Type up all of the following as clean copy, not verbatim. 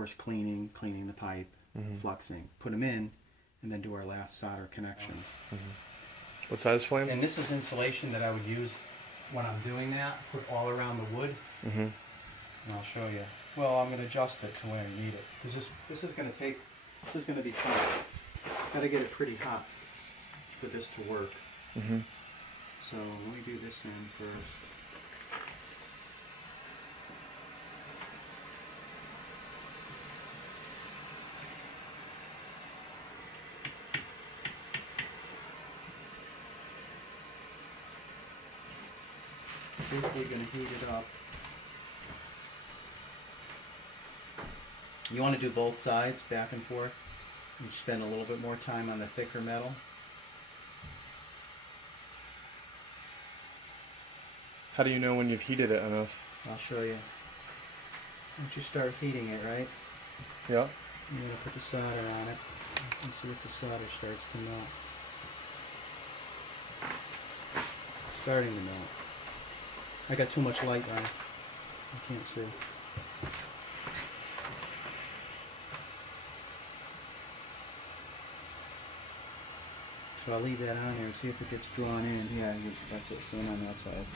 course, cleaning the pipe, fluxing, put them in, and then do our last solder connection. What size flame? And this is insulation that I would use when I'm doing that, put all around the wood. And I'll show you. Well, I'm going to adjust it to where I need it. Because this is going to be tough. Got to get it pretty hot for this to work. So let me do this end first. Basically going to heat it up. You want to do both sides, back and forth. You spend a little bit more time on the thicker metal. How do you know when you've heated it enough? I'll show you. Once you start heating it, right? Yeah. You're going to put the solder on it and see if the solder starts to melt. Starting to melt. I got too much light on. I can't see. So I'll leave that on there and see if it gets drawn in. Yeah, that's it. It's going on that side.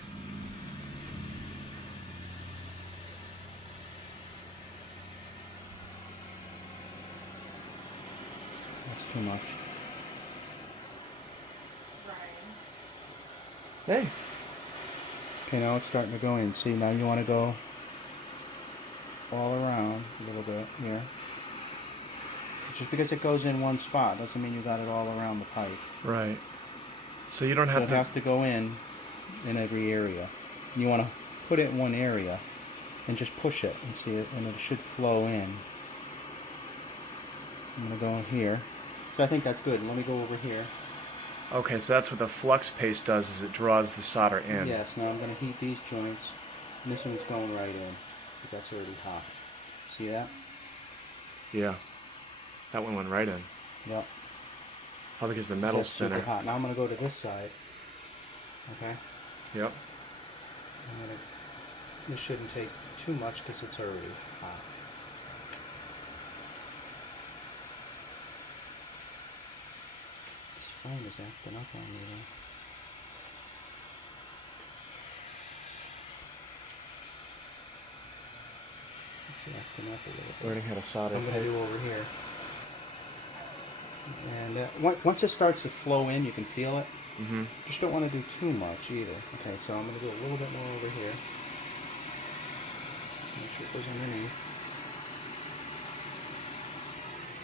That's too much. Hey. Okay, now it's starting to go in. See, now you want to go all around a little bit here. Just because it goes in one spot doesn't mean you got it all around the pipe. Right. So you don't have to... It has to go in every area. You want to put it in one area and just push it and see it, and it should flow in. I'm going to go in here. So I think that's good. Let me go over here. Okay, so that's what the flux paste does, is it draws the solder in. Yes, now I'm going to heat these joints, and this one's going right in, because that's already hot. See that? Yeah. That one went right in. Yep. Probably because the metal's thinner. Super hot. Now I'm going to go to this side. Okay? Yep. This shouldn't take too much because it's already hot. This flame is acting up on me though. It's acting up a little bit. Learning how to solder. I'm going to do over here. And once it starts to flow in, you can feel it. Just don't want to do too much either. Okay, so I'm going to do a little bit more over here. Make sure it goes underneath.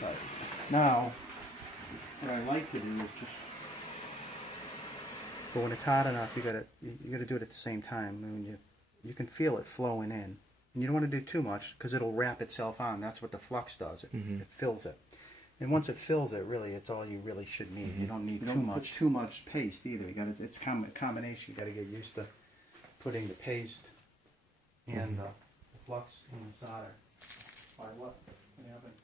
Right. Now, what I like to do is just, but when it's hot enough, you gotta do it at the same time. I mean, you can feel it flowing in, and you don't want to do too much because it'll wrap itself on. That's what the flux does. It fills it. And once it fills it, really, it's all you really should need. You don't need too much paste either. It's a combination. You got to get used to putting the paste and the flux in the solder. Why, what happened?